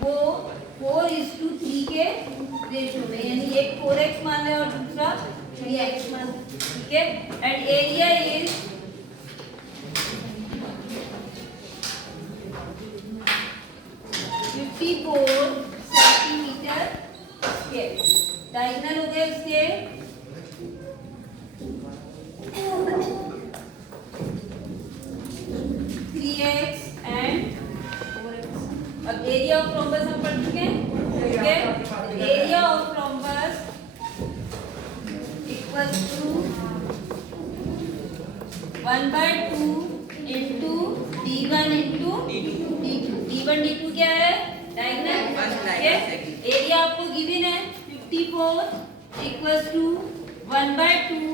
वो 4:3 के रेशियो में, यानी एक 4x मान ले और दूसरा 3x मान ले, ठीक है। And area is 54 centimetre square. Diagonal हो गए इसके 3x एंड 4x। अब एरिया ऑफ रोम्बस हम पढ़ चुके हैं, ठीक है। Area of rhombus equal to 1/2 into d1 into d2। d1 d2 क्या है? डायगोनल, ठीक है। एरिया आपको गिवन है 54 equal to 1/2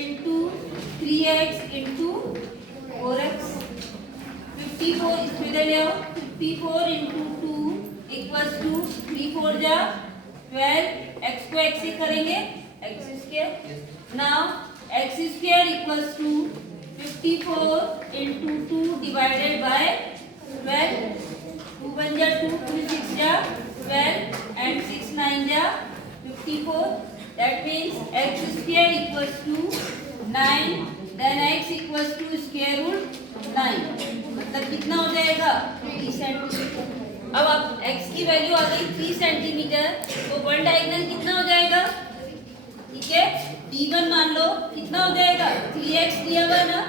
into 3x into 4x। 54 इसमें ले आओ, 54 इंटू 2 इक्वल्स टू 3 4 जा 12। x को x से करेंगे x square. Now x square equals to 54 into 2 divided by 12। 2 1 जा 2, 2 6 जा 12 एंड 6 9 जा 54। That means x square equals to 9, then x equals to square root 9, मतलब कितना हो जाएगा 3 सेंटीमीटर। अब आप x की वैल्यू आ गई 3 सेंटीमीटर, तो वन डायगोनल कितना हो जाएगा, ठीक है। d1 मान लो कितना हो जाएगा 3x दिया हुआ ना,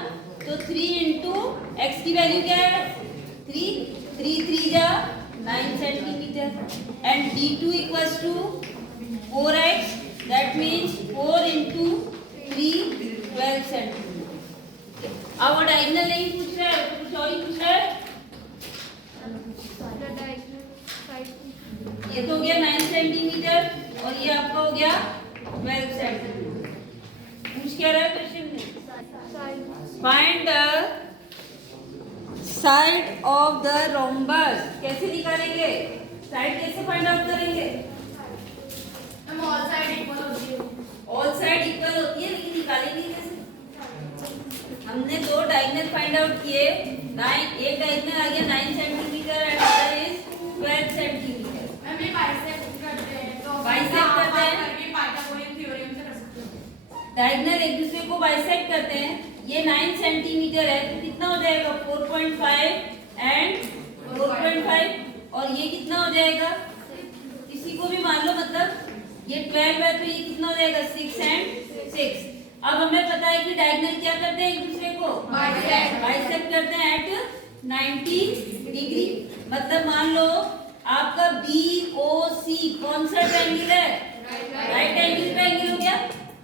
तो 3 इंटू x की वैल्यू क्या है 3, 3 3 जा 9 centimetre. And d2 equals to 4x, that means 4 into 3 12 centimetre. अब वो डायगोनल नहीं पूछ रहा है, कुछ और ही पूछ रहा है। ये तो हो गया 9 सेंटीमीटर और ये आपका हो गया 12 सेंटीमीटर। पूछ क्या रहा है क्वेश्चन में? Find the side of the rhombus. कैसे निकालेंगे साइड, कैसे फाइंड आउट करेंगे? ऑल साइड इक्वल होती है, लेकिन निकालेंगे कैसे? हमने दो डायगोनल फाइंड आउट किए। एक डायगोनल आ गया 9 centimetre and other is 12 centimetre. हमें बाइसेक्ट करते हैं, तो बाइसेक्ट करते हैं, पाइथागोरस थ्योरम से कर सकते हैं। डायगोनल एक दूसरे को बाइसेक्ट करते हैं। ये 9 सेंटीमीटर है तो कितना हो जाएगा 4.5 एंड 4.5, और ये कितना हो जाएगा, किसी को भी मान लो, मतलब ये 12 है तो ये कितना हो जाएगा 6 एंड 6। अब हमें पता है कि डायगोनल क्या करते हैं एक दूसरे को बाइसेक्ट करते हैं एट 90 डिग्री। मतलब मान लो आपका BOC कौन सा ट्रायंगल है, राइट एंगल ट्रायंगल हो गया,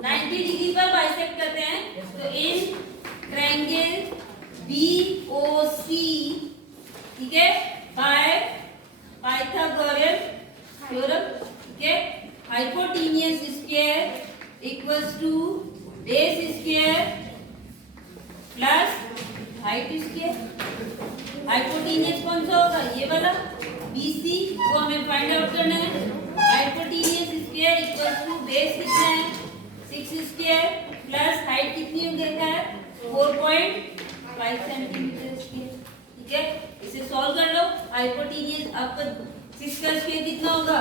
90 डिग्री पर बाइसेक्ट करते हैं। तो इन ट्रायंगल BOC, ठीक है, बाय पाइथागोरस थ्योरम, ठीक है, hypotenuse square equals to base square plus height square. Hypotenuse कौन सा होगा, ये वाला BC, वो हमें फाइंड आउट करना है। Hypotenuse square equals to base कितना है 6 स्क्वायर प्लस हाइट कितनी हो गया है 4.5 सेंटीमीटर स्क्वायर, ठीक है। इसे सॉल्व कर लो। हाइपोटेन्यूज आपका 6 का स्क्वायर कितना होगा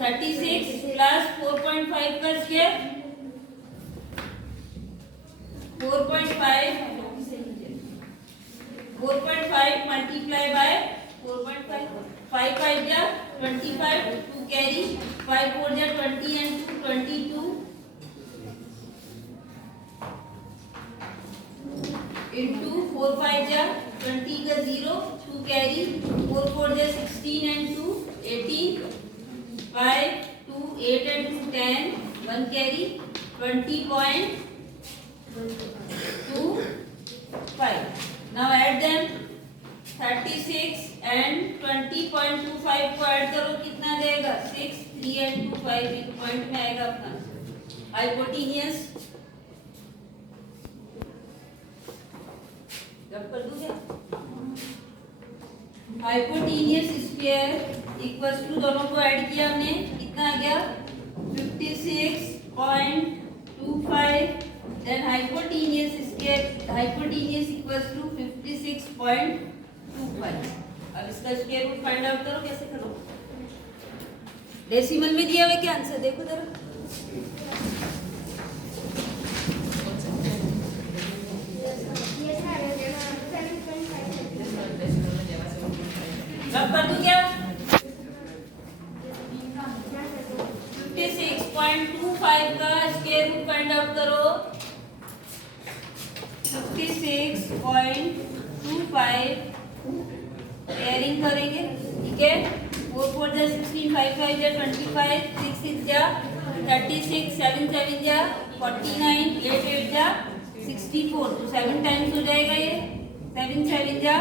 36 प्लस 4.5 का स्क्वायर 4.5 मल्टीप्लाई बाय 4.5, 5 5 जा 25, 2 कैरी, 5 4 जा 20 एंड 2 22 इंटू 4 5 जा 20 का 0, 2 कैरी, 4 4 जा 16 and 2 18, 5 2 8 and 2 10, 1 carry, 20.25. Now add them, 36 and 20.25 को ऐड करो, कितना देगा 6, 3 and 2 5, एक पॉइंट में आएगा अपना हाइपोटेन्यूज। जब कर दूं क्या, हाइपोटेन्यूज स्क्वायर इक्वल्स टू, दोनों को ऐड किया हमने, कितना आ गया 56.25, then hypotenuse square, hypotenuse equals to 56.25। अब इसका स्क्वायर रूट फाइंड आउट करो, कैसे करो डेसिमल में दिया हुआ क्या आंसर देखो जरा। रब कर दूं क्या? 56.25 का स्क्वायर रूट फाइंड आउट करो। 56.25 एयरिंग करेंगे, ठीक है। 4 4 जा 16, 5 5 जा 25, 6 6 जा 36, 7 7 जा 49, 8 8 जा 64, तो 7 टाइम्स हो जाएगा ये। 7 7 जा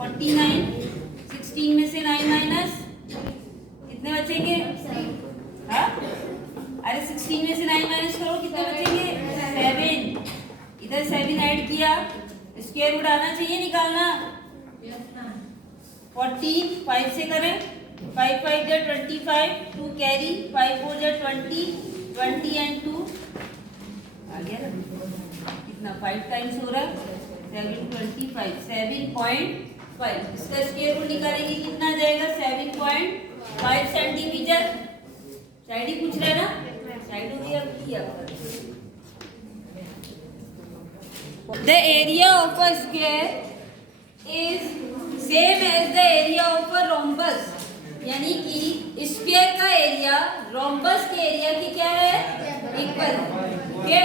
49, 16 में से 9 माइनस कितने बचेंगे? हाँ, अरे 16 में से 9 माइनस करो, कितने बचेंगे? 7। इधर 7 ऐड किया, स्क्वायर रूट आना चाहिए निकालना। 14 5 से करें, 5 5 जा 25, 2 कैरी, 5 4 जा 20, 20 एंड 2 आ गया ना। कितना 5 टाइम्स हो रहा है? 7 25, 7.5। इसका स्क्वायर रूट निकालेंगे, कितना आ जाएगा? 7.5 सेंटीमीटर। साइड ही पूछ रहा है ना, साइड हो गया किया। The area of a square is same as the area of a rhombus, यानी कि स्क्वायर का एरिया रोम्बस के एरिया की क्या है? Equal. Okay,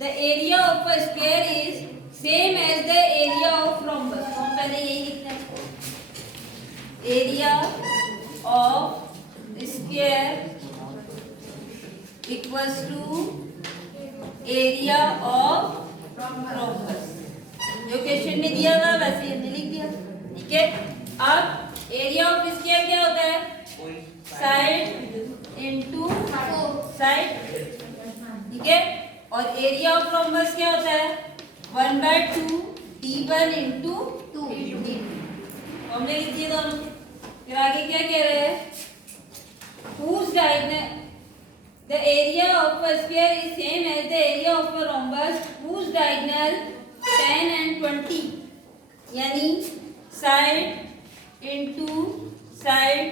the area of a square is same as the area of rhombus. हम पहले यही लिखते हैं, area of square equals to area of rhombus. जो क्वेश्चन में दिया हुआ वैसे हमने लिख दिया, ठीक है। अब एरिया ऑफ स्क्वायर क्या होता है? साइड इनटू साइड, ठीक है। और एरिया ऑफ रोम्बस क्या होता है? 1/2 d1 इंटू 2 हमने लिख दिए दोनों। फिर आगे क्या कह रहे हैं? whose diagonal the area of a square is same as the area of a rhombus whose diagonal 10 and 20, यानी side into side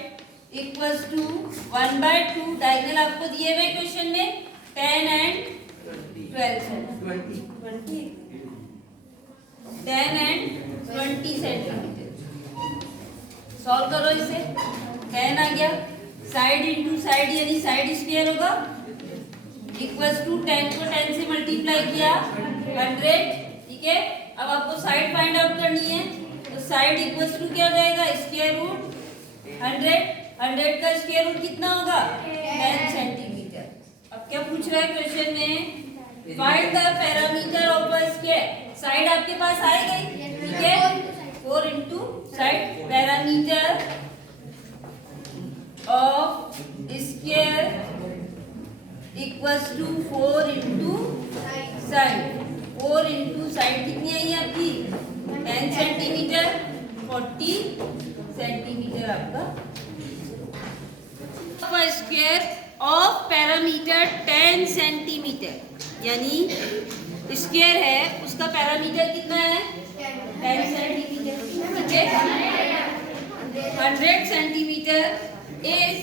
equals to 1/2। Diagonal आपको दिए हुए क्वेश्चन में 10 एंड 12 10 एंड 20 सेंटीमीटर। सॉल्व करो इसे। 10 आ गया, साइड इनटू साइड यानी side square होगा, इक्वल्स टू 10 को 10 से मल्टीप्लाई किया 100, ठीक है। अब आपको साइड फाइंड आउट करनी है, तो साइड इक्वल्स टू क्या हो जाएगा? Square root 100। 100 का स्क्वायर रूट कितना होगा? 10 सेंटीमीटर। अब क्या पूछ रहा है क्वेश्चन में? Find the parameter of a square. Side आपके पास आएगा, ठीक है। 4 into side, parameter of square equals to 4 into side. 4 into side कितनी आई आपकी? 10 सेंटीमीटर, 40 सेंटीमीटर आपका। स्क्वायर ऑफ पैरामीटर 10 सेंटीमीटर, यानी स्क्वायर है उसका पैरामीटर कितना है? 10 सेंटीमीटर, ठीक है। 100 centimetre is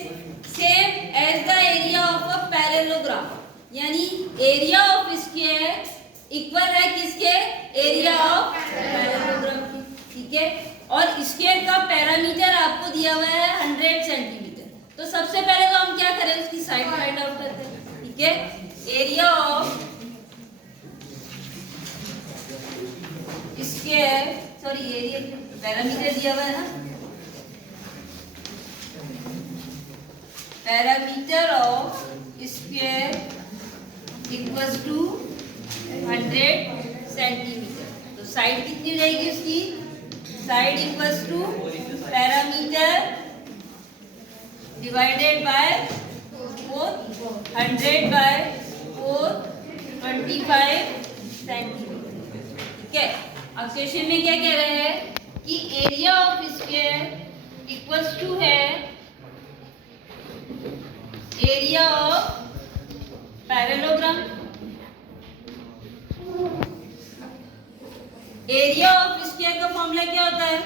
same as the area of a parallelogram, यानी एरिया ऑफ स्क्वायर इक्वल है किसके? एरिया ऑफ पैरेललोग्राम की, ठीक है। और स्क्वायर का पैरामीटर आपको दिया हुआ है 100 सेंटीमीटर। तो सबसे पहले तो हम क्या करें? उसकी साइड फाइंड आउट करते हैं, ठीक है। Area of square, sorry area parameter दिया हुआ है ना, parameter of square equals to 100 centimetre. तो साइड कितनी हो जाएगी उसकी? Side equals to parameter divided by 4, 100/4 25 centimetre, ठीक है। अब क्वेश्चन में क्या कह रहे हैं कि area of square equals to है area of parallelogram. Area of square का फॉर्मूला क्या होता है?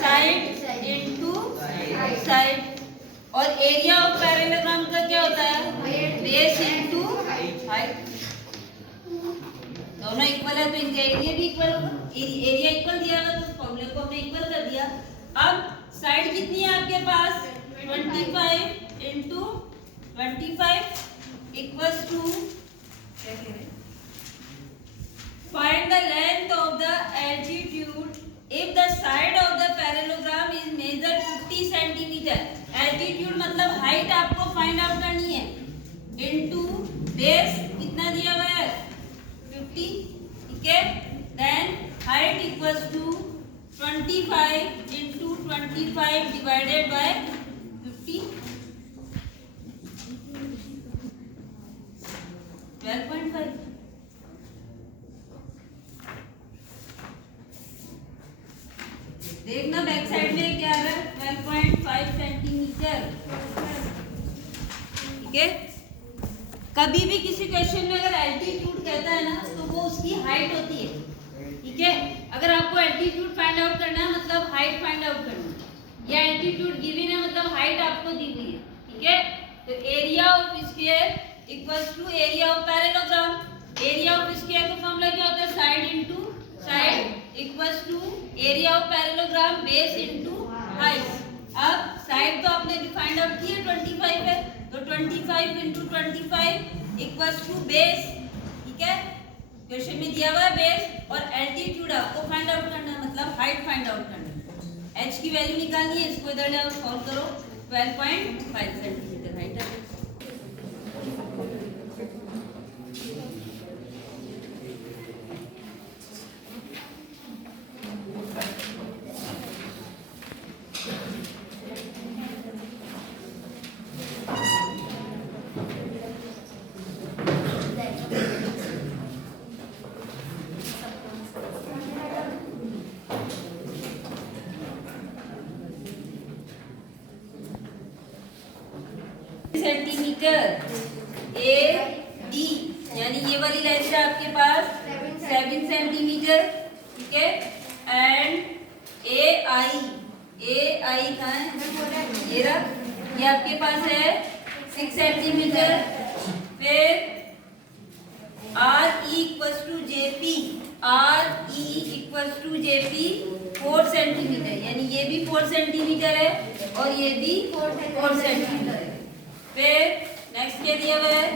साइड इनटू साइड, और एरिया ऑफ पैरेललोग्राम का क्या होता है? Base into height. दोनों इक्वल है तो इनका एरिया भी इक्वल होगा। एरिया इक्वल दिया हुआ तो फॉर्मूले को हमने इक्वल कर दिया। अब साइड कितनी है आपके पास? 25 इनटू 25 इक्वल्स टू, क्या कह रहे हैं, find the length of the altitude if the side of the parallelogram is measured 50 centimeter। altitude मतलब हाइट आपको फाइंड आउट करनी है, इनटू बेस कितना दिया हुआ है? 50, ठीक है। Then height equals to 25 into 25 divided by 50, 12.5। देखना बैक साइड में क्या आ रहा है? 12.5 सेंटीमीटर, ठीक है। कभी भी किसी क्वेश्चन में अगर एल्टीट्यूड कहता है ना तो वो उसकी हाइट होती है, ठीक है। अगर आपको एल्टीट्यूड फाइंड आउट करना है मतलब हाइट फाइंड आउट करना है, या एल्टीट्यूड गिवन है मतलब हाइट आपको दी हुई है, ठीक है। तो area of square equals to area of parallelogram. Area of square का फॉर्मूला क्या होता है? Side into side equals to area of parallelogram base into height. अब साइड तो आपने भी फाइंड आउट की है, 25 है, तो 25 इनटू 25 इक्वल्स टू बेस, ठीक है। क्वेश्चन में दिया हुआ है बेस, और एल्टीट्यूड आपको फाइंड आउट करना है मतलब हाइट फाइंड आउट करना है। एच की वैल्यू निकालनी है, इसको इधर ले आओ, सॉल्व करो। 12.5 सेंटीमीटर हाइट है। सेंटीमीटर ए डी, यानी ये वाली लेंथ है आपके पास 7 सेंटीमीटर, ठीक है। एंड ए आई कहाँ है? ये रहा, ये आपके पास है 6 सेंटीमीटर। फिर R E equals to JP, R E equals to JP 4 centimetre, यानी ये भी 4 सेंटीमीटर है और ये भी 4 सेंटीमीटर है। फिर नेक्स्ट क्या दिया हुआ है?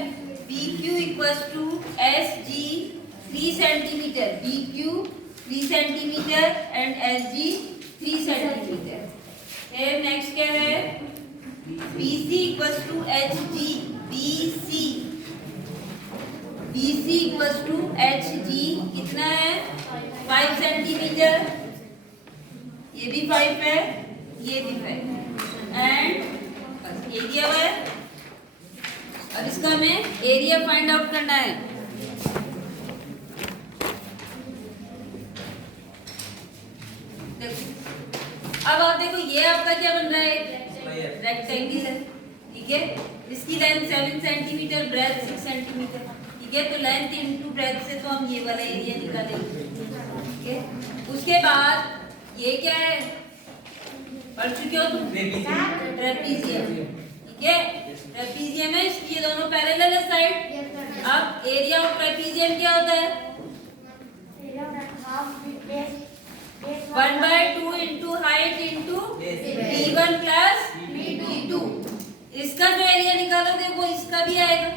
B Q equals to S G 3 centimetre, B Q 3 centimetre and S G 3 centimetre. फिर नेक्स्ट क्या है? B C equals to H G, B C equals to H G कितना है? 5 सेंटीमीटर, ये भी 5 है, ये भी 5, एंड ये दिया हुआ है। अब इसका हमें एरिया फाइंड आउट करना है। अब आप देखो ये आपका क्या बन रहा है? रेक्टेंगल है, ठीक है। इसकी लेंथ 7 सेंटीमीटर, ब्रेथ 6 सेंटीमीटर, ठीक है। तो लेंथ इनटू ब्रेथ से तो हम ये वाला एरिया निकालेंगे, ठीक है। उसके बाद ये क्या है? पढ़ चुके हो तुम? ट्रेपीजियम, ठीक है। ट्रेपीजियम है, इसलिए दोनों पैरेलल है साइड। अब एरिया ऑफ ट्रेपीजियम क्या होता है? 1/2 into height into b1 plus b2। इसका जो एरिया निकालोगे वो इसका भी आएगा,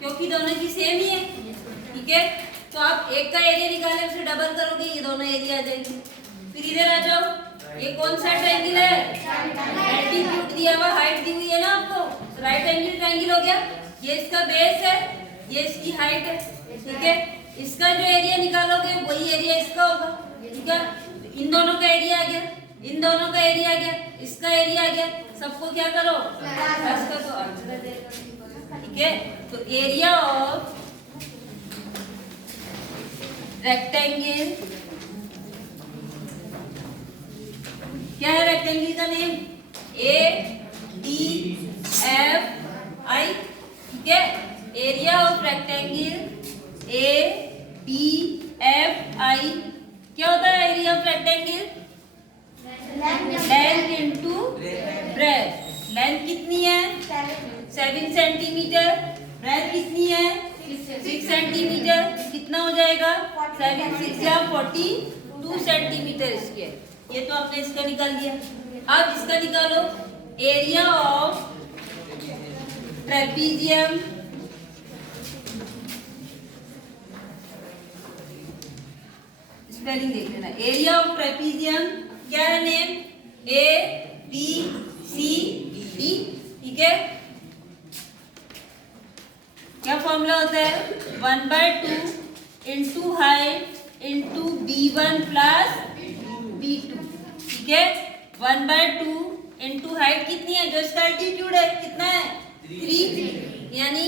क्योंकि दोनों की सेम ही है, ठीक है। तो आप एक का एरिया निकाले उसे डबल करोगे, ये दोनों एरिया आ जाएंगे। फिर इधर आ जाओ, ये कौन सा ट्रायंगल है? एल्टीट्यूड दिया हुआ, हाइट दी हुई है ना आपको, राइट एंगल ट्रायंगल हो गया। ये इसका बेस है, ये इसकी हाइट है, ठीक है। इसका जो एरिया निकालोगे वही एरिया इसका होगा, ठीक है। इन दोनों का एरिया आ गया, इन दोनों का एरिया आ गया, इसका एरिया आ गया, सबको क्या करो? प्लस कर दो, आंसर देगा, ठीक है। तो एरिया ऑफ रेक्टेंगल, क्या है रेक्टेंगल का name? A D F I, ठीक है। Area of rectangle A D F I क्या होता है? Area of rectangle length into breadth, length कितनी है 7 सेंटीमीटर, ब्रेथ कितनी है 6 सेंटीमीटर, कितना हो जाएगा 7 6 या 42 सेंटीमीटर स्क्वायर। ये तो आपने इसका निकाल दिया। अब इसका निकालो एरिया ऑफ ट्रेपीजियम, स्पेलिंग देख लेना। एरिया ऑफ ट्रेपीजियम क्या है नेम, ABCD, ठीक है। क्या फॉर्मूला होता है 1/2 into height into B1 plus B2, ठीक है। 1/2 इंटू हाइट कितनी है, जो इसका एल्टीट्यूड है कितना है 3, यानी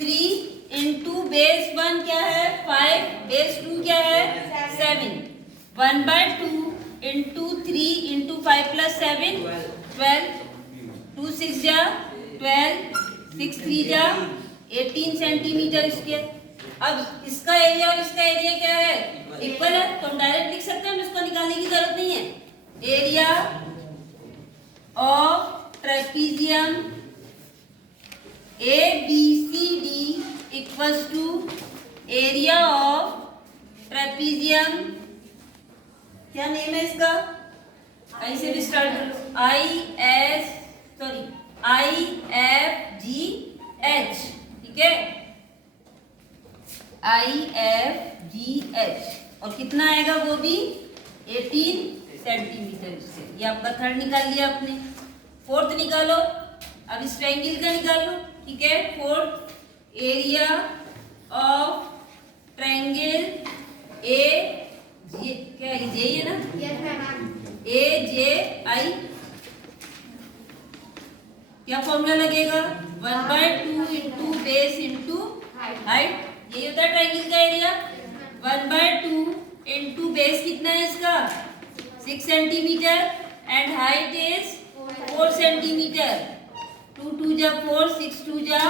3 इंटू बेस 1 क्या है 5, बेस 2 क्या है 7। 1/2 इंटू 3 इंटू 5 प्लस 7 12, 2 6 जा 12, 6 3 जा 18 सेंटीमीटर स्क्वायर। अब इसका एरिया और इसका एरिया क्या है इक्वल है, तो हम डायरेक्ट लिख सकते हैं, हम इसको निकालने की जरूरत नहीं है। Area of trapezium ABCD equals to area of trapezium, क्या नेम है इसका, कहीं से भी स्टार्ट करो, IFGH, ठीक है, IFGH। और कितना आएगा वो भी 18 सेंटीमीटर से। ये आपका थर्ड निकाल लिया आपने। फोर्थ निकालो, अब इस ट्रायंगल का निकालो, ठीक है। फोर्थ एरिया ऑफ ट्रायंगल क्या है जे है ना, AJI, क्या फॉर्मूला लगेगा 1/2 इंटू बेस इंटू हाइट, यही होता है ट्रायंगल का एरिया। 1/2 इंटू बेस कितना है इसका 6 centimetre and height is 4 centimetre, 2 2 जा 4, 6 2 जा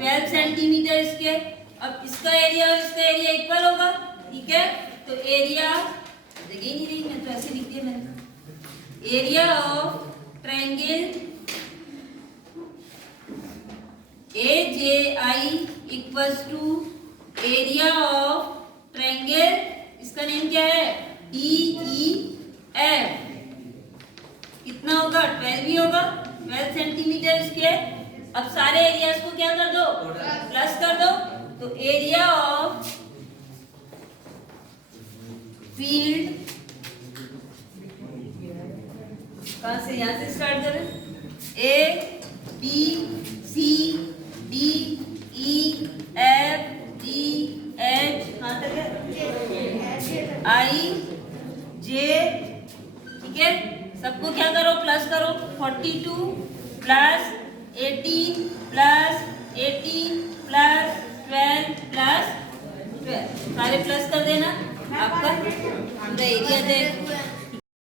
12 सेंटीमीटर स्क्वायर। अब इसका एरिया और इसका एरिया इक्वल होगा, ठीक है। तो एरिया जगह ही नहीं रही, मैं तो ऐसे लिख दिया मैंने। Area of triangle AJI equals to area of triangle, इसका नेम क्या है DEF, कितना होगा 12 भी होगा, 12 सेंटीमीटर स्क्वायर। अब सारे एरियाज को क्या कर दो प्लस कर दो, तो एरिया ऑफ फील्ड, कहां से, यहां से स्टार्ट करें, ABCDEFGH, कहां तक है IJ, ठीक है। सबको क्या करो प्लस करो, 42 प्लस 18 प्लस 18 प्लस 12 प्लस 12, सारे प्लस कर देना, आपका पूरा एरिया दे